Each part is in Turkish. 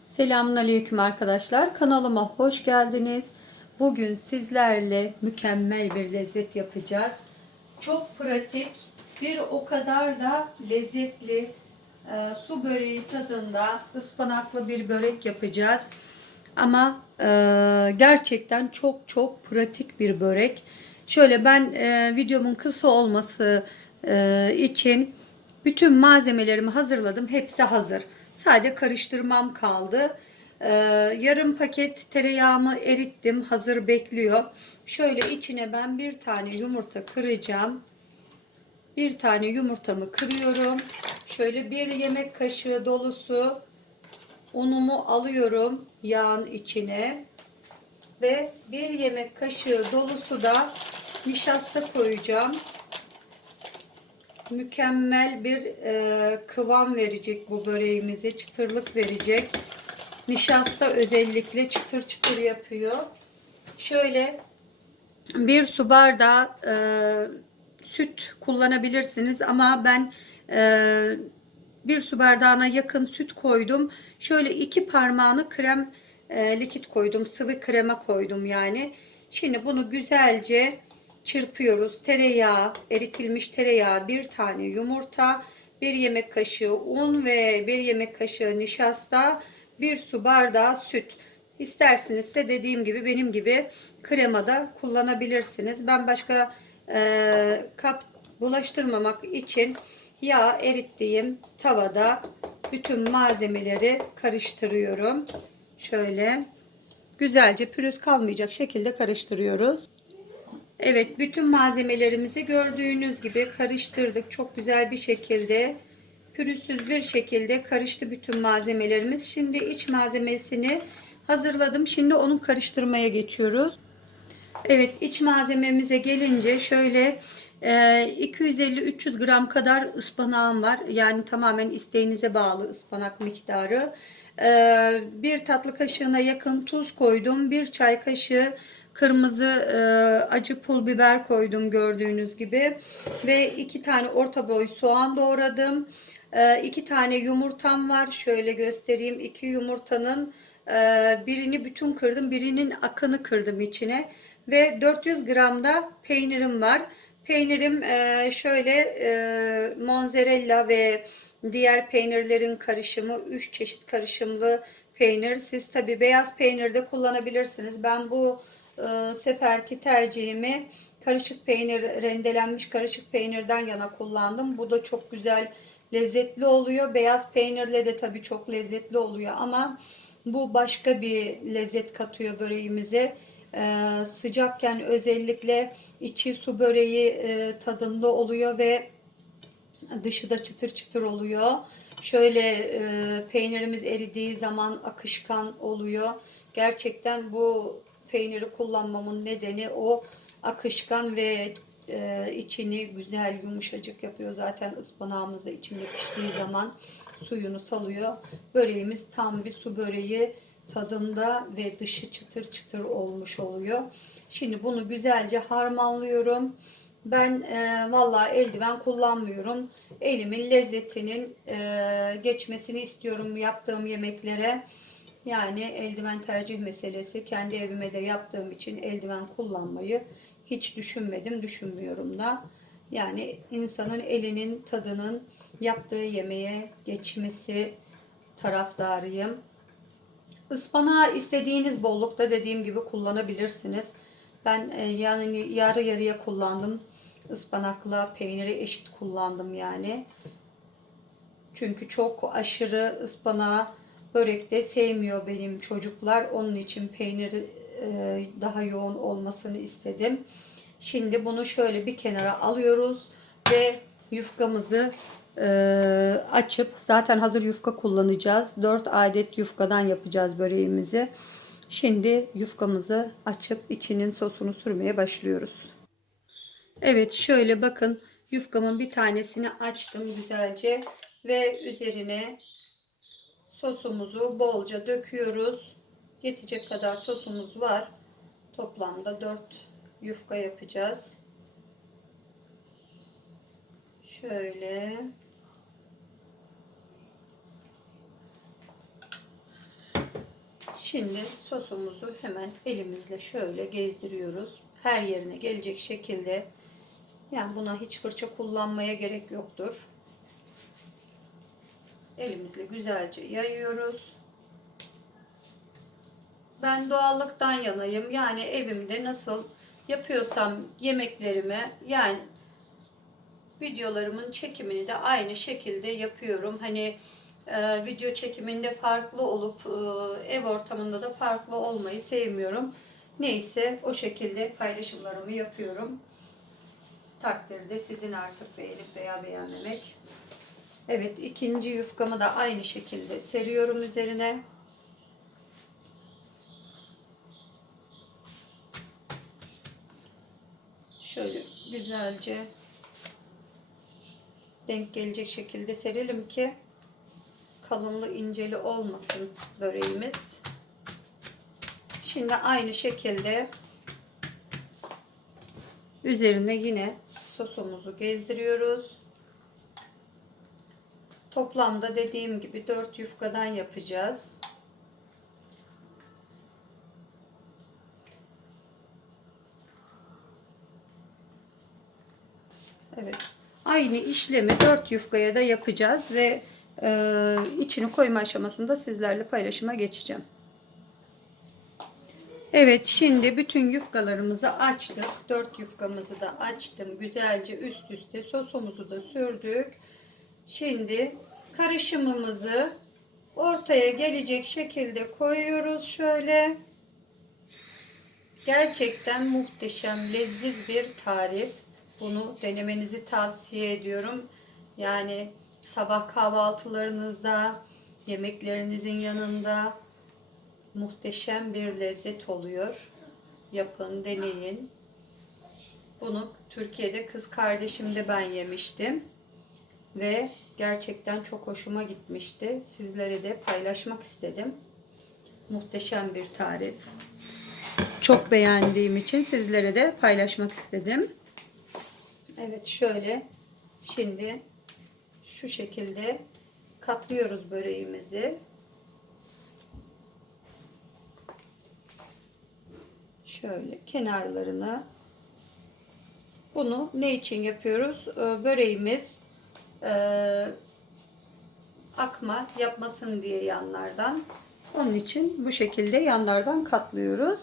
Selamünaleyküm arkadaşlar. Kanalıma hoş geldiniz. Bugün sizlerle mükemmel bir lezzet yapacağız. Çok pratik, bir o kadar da lezzetli e, su böreği tadında ıspanaklı bir börek yapacağız. Ama e, gerçekten çok çok pratik bir börek. Şöyle ben e, videomun kısa olması e, için bütün malzemelerimi hazırladım. Hepsi hazır. Sadece karıştırmam kaldı. Ee, yarım paket tereyağımı erittim. Hazır bekliyor. Şöyle içine ben bir tane yumurta kıracağım. Bir tane yumurtamı kırıyorum. Şöyle bir yemek kaşığı dolusu unumu alıyorum yağın içine. Ve bir yemek kaşığı dolusu da nişasta koyacağım mükemmel bir e, kıvam verecek bu böreğimize. Çıtırlık verecek. Nişasta özellikle çıtır çıtır yapıyor. Şöyle bir su bardağı e, süt kullanabilirsiniz ama ben e, bir su bardağına yakın süt koydum. Şöyle iki parmağını krem e, likit koydum. Sıvı krema koydum yani. Şimdi bunu güzelce çırpıyoruz. Tereyağı, eritilmiş tereyağı, bir tane yumurta, bir yemek kaşığı un ve bir yemek kaşığı nişasta, bir su bardağı süt. İsterseniz dediğim gibi benim gibi kremada kullanabilirsiniz. Ben başka e, kap bulaştırmamak için yağ erittiğim tavada bütün malzemeleri karıştırıyorum. Şöyle güzelce pürüz kalmayacak şekilde karıştırıyoruz. Evet bütün malzemelerimizi gördüğünüz gibi karıştırdık. Çok güzel bir şekilde pürüzsüz bir şekilde karıştı bütün malzemelerimiz. Şimdi iç malzemesini hazırladım. Şimdi onun karıştırmaya geçiyoruz. Evet iç malzememize gelince şöyle 250-300 e, gram kadar ıspanağım var. Yani tamamen isteğinize bağlı ıspanak miktarı. E, bir tatlı kaşığına yakın tuz koydum. Bir çay kaşığı kırmızı e, acı pul biber koydum gördüğünüz gibi. Ve iki tane orta boy soğan doğradım. E, iki tane yumurtam var. Şöyle göstereyim. İki yumurtanın e, birini bütün kırdım. Birinin akını kırdım içine. Ve 400 gram da peynirim var. Peynirim e, şöyle e, mozzarella ve diğer peynirlerin karışımı 3 çeşit karışımlı peynir. Siz tabi beyaz peynir de kullanabilirsiniz. Ben bu e, seferki tercihimi karışık peynir rendelenmiş karışık peynirden yana kullandım. Bu da çok güzel lezzetli oluyor. Beyaz peynirle de tabi çok lezzetli oluyor ama bu başka bir lezzet katıyor böreğimize. Ee, sıcakken özellikle içi su böreği e, tadında oluyor ve dışı da çıtır çıtır oluyor. Şöyle e, peynirimiz eridiği zaman akışkan oluyor. Gerçekten bu peyniri kullanmamın nedeni o akışkan ve e, içini güzel yumuşacık yapıyor. Zaten ıspanağımız da içinde piştiği zaman suyunu salıyor. Böreğimiz tam bir su böreği tadında ve dışı çıtır çıtır olmuş oluyor. Şimdi bunu güzelce harmanlıyorum. Ben e, vallahi eldiven kullanmıyorum. Elimin lezzetinin e, geçmesini istiyorum yaptığım yemeklere. Yani eldiven tercih meselesi. Kendi evime de yaptığım için eldiven kullanmayı hiç düşünmedim, düşünmüyorum da. Yani insanın elinin tadının yaptığı yemeğe geçmesi taraftarıyım. Ispanağı istediğiniz bollukta dediğim gibi kullanabilirsiniz. Ben e, yani yarı yarıya kullandım. Ispanakla peyniri eşit kullandım yani. Çünkü çok aşırı ıspanağı börekte sevmiyor benim çocuklar. Onun için peynir e, daha yoğun olmasını istedim. Şimdi bunu şöyle bir kenara alıyoruz ve yufkamızı e, açıp zaten hazır yufka kullanacağız. 4 adet yufkadan yapacağız böreğimizi. Şimdi yufkamızı açıp içinin sosunu sürmeye başlıyoruz. Evet şöyle bakın yufkamın bir tanesini açtım güzelce ve üzerine sosumuzu bolca döküyoruz. Yetecek kadar sosumuz var. Toplamda 4 yufka yapacağız. Şöyle Şimdi sosumuzu hemen elimizle şöyle gezdiriyoruz. Her yerine gelecek şekilde. Yani buna hiç fırça kullanmaya gerek yoktur. Elimizle güzelce yayıyoruz. Ben doğallıktan yanayım. Yani evimde nasıl yapıyorsam yemeklerimi yani videolarımın çekimini de aynı şekilde yapıyorum. Hani e, video çekiminde farklı olup e, ev ortamında da farklı olmayı sevmiyorum. Neyse o şekilde paylaşımlarımı yapıyorum. Takdirde sizin artık beğenip veya beğenmemek. Evet ikinci yufkamı da aynı şekilde seriyorum üzerine. Şöyle güzelce denk gelecek şekilde serelim ki kalınlı inceli olmasın böreğimiz. Şimdi aynı şekilde üzerine yine sosumuzu gezdiriyoruz. Toplamda dediğim gibi 4 yufkadan yapacağız. Evet. Aynı işlemi 4 yufkaya da yapacağız ve e, içini koyma aşamasında sizlerle paylaşıma geçeceğim. Evet şimdi bütün yufkalarımızı açtık. 4 yufkamızı da açtım. Güzelce üst üste sosumuzu da sürdük. Şimdi karışımımızı ortaya gelecek şekilde koyuyoruz şöyle. Gerçekten muhteşem, leziz bir tarif. Bunu denemenizi tavsiye ediyorum. Yani sabah kahvaltılarınızda, yemeklerinizin yanında muhteşem bir lezzet oluyor. Yapın, deneyin. Bunu Türkiye'de kız kardeşimde ben yemiştim. Ve gerçekten çok hoşuma gitmişti. Sizlere de paylaşmak istedim. Muhteşem bir tarif. Çok beğendiğim için sizlere de paylaşmak istedim. Evet şöyle şimdi şu şekilde katlıyoruz böreğimizi. Şöyle kenarlarını bunu ne için yapıyoruz? Ee, Böreğimiz e, akma yapmasın diye yanlardan. Onun için bu şekilde yanlardan katlıyoruz.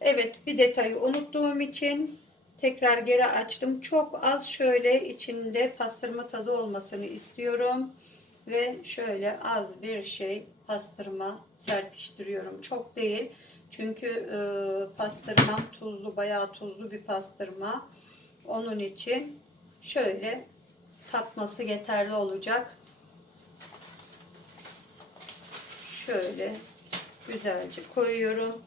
Evet bir detayı unuttuğum için tekrar geri açtım. Çok az şöyle içinde pastırma tadı olmasını istiyorum. Ve şöyle az bir şey pastırma serpiştiriyorum. Çok değil. Çünkü e, pastırmam tuzlu, bayağı tuzlu bir pastırma. Onun için şöyle tatması yeterli olacak. Şöyle güzelce koyuyorum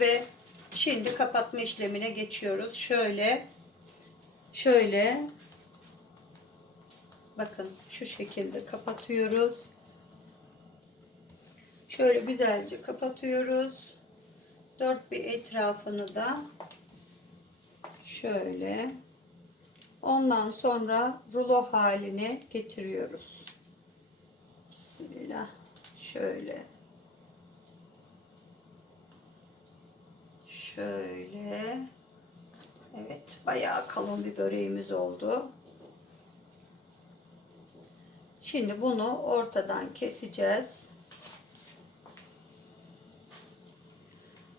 ve şimdi kapatma işlemine geçiyoruz. Şöyle şöyle bakın şu şekilde kapatıyoruz. Şöyle güzelce kapatıyoruz. Dört bir etrafını da şöyle ondan sonra rulo haline getiriyoruz. Bismillah. Şöyle. Şöyle. Evet, bayağı kalın bir böreğimiz oldu. Şimdi bunu ortadan keseceğiz.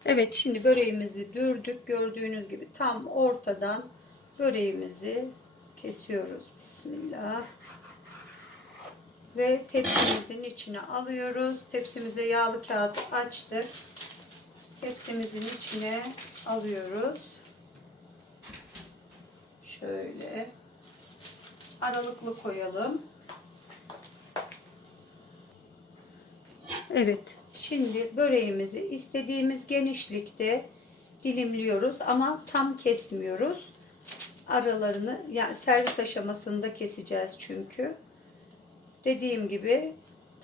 Evet, şimdi böreğimizi dürdük. Gördüğünüz gibi tam ortadan böreğimizi kesiyoruz. Bismillah. Ve tepsimizin içine alıyoruz. Tepsimize yağlı kağıt açtık. Tepsimizin içine alıyoruz. Şöyle aralıklı koyalım. Evet. Şimdi böreğimizi istediğimiz genişlikte dilimliyoruz ama tam kesmiyoruz. Aralarını yani servis aşamasında keseceğiz çünkü. Dediğim gibi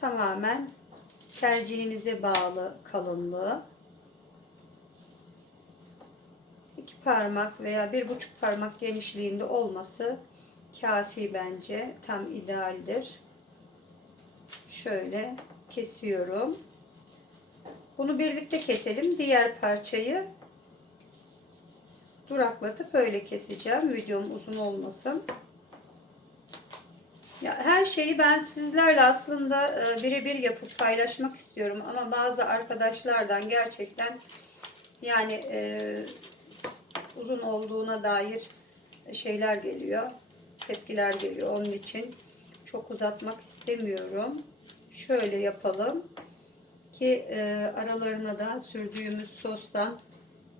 tamamen tercihinize bağlı kalınlığı. iki parmak veya bir buçuk parmak genişliğinde olması kafi bence. Tam idealdir. Şöyle kesiyorum. Bunu birlikte keselim. Diğer parçayı duraklatıp öyle keseceğim. Videom uzun olmasın. Ya her şeyi ben sizlerle aslında e, birebir yapıp paylaşmak istiyorum ama bazı arkadaşlardan gerçekten yani e, uzun olduğuna dair şeyler geliyor, tepkiler geliyor. Onun için çok uzatmak istemiyorum. Şöyle yapalım ki e, aralarına da sürdüğümüz sostan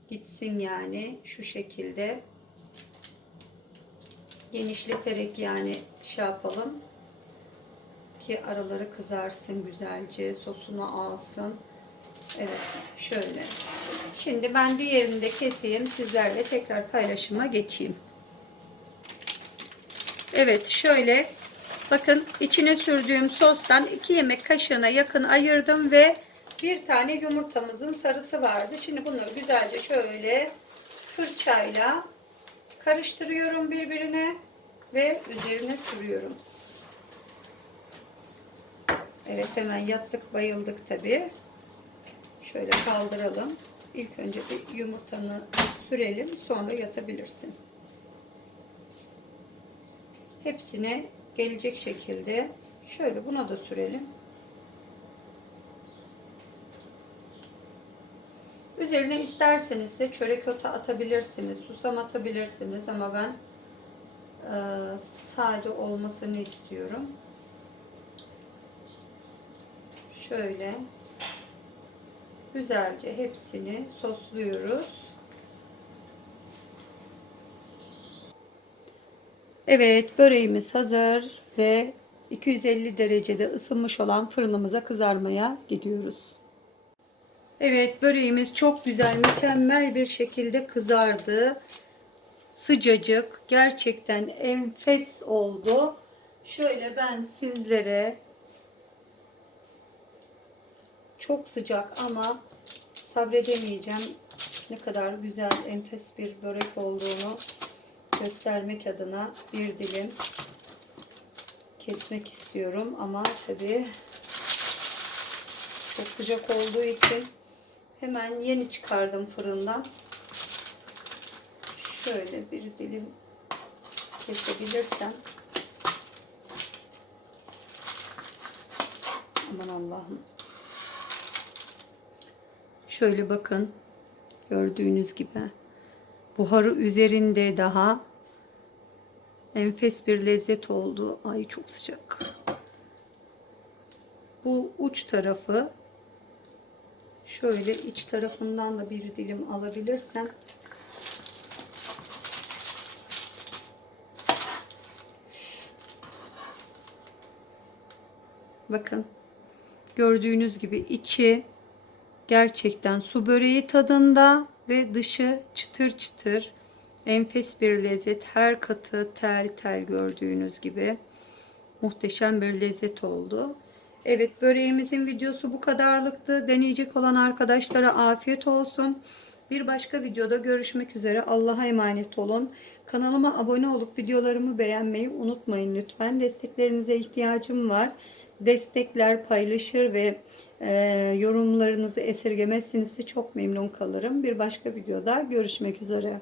gitsin yani şu şekilde. Genişleterek yani şey yapalım. Ki araları kızarsın güzelce sosunu alsın. Evet şöyle. Şimdi ben diğerini de keseyim sizlerle tekrar paylaşıma geçeyim. Evet şöyle. Bakın içine sürdüğüm sostan 2 yemek kaşığına yakın ayırdım ve bir tane yumurtamızın sarısı vardı şimdi bunları güzelce şöyle fırçayla karıştırıyorum birbirine ve üzerine sürüyorum. Evet hemen yattık bayıldık tabi. Şöyle kaldıralım. İlk önce bir yumurtanı sürelim sonra yatabilirsin. Hepsine gelecek şekilde şöyle buna da sürelim. Üzerine isterseniz de çörek otu atabilirsiniz, susam atabilirsiniz ama ben e, sade olmasını istiyorum. Şöyle güzelce hepsini sosluyoruz. Evet böreğimiz hazır ve 250 derecede ısınmış olan fırınımıza kızarmaya gidiyoruz. Evet böreğimiz çok güzel mükemmel bir şekilde kızardı. Sıcacık gerçekten enfes oldu. Şöyle ben sizlere çok sıcak ama sabredemeyeceğim ne kadar güzel enfes bir börek olduğunu göstermek adına bir dilim kesmek istiyorum ama tabii çok sıcak olduğu için Hemen yeni çıkardım fırından. Şöyle bir dilim kesebilirsem. Aman Allah'ım. Şöyle bakın. Gördüğünüz gibi. Buharı üzerinde daha enfes bir lezzet oldu. Ay çok sıcak. Bu uç tarafı Şöyle iç tarafından da bir dilim alabilirsem. Bakın gördüğünüz gibi içi gerçekten su böreği tadında ve dışı çıtır çıtır. Enfes bir lezzet her katı tel tel gördüğünüz gibi. Muhteşem bir lezzet oldu. Evet böreğimizin videosu bu kadarlıktı. Deneyecek olan arkadaşlara afiyet olsun. Bir başka videoda görüşmek üzere. Allah'a emanet olun. Kanalıma abone olup videolarımı beğenmeyi unutmayın lütfen. Desteklerinize ihtiyacım var. Destekler paylaşır ve e, yorumlarınızı esirgemezseniz çok memnun kalırım. Bir başka videoda görüşmek üzere.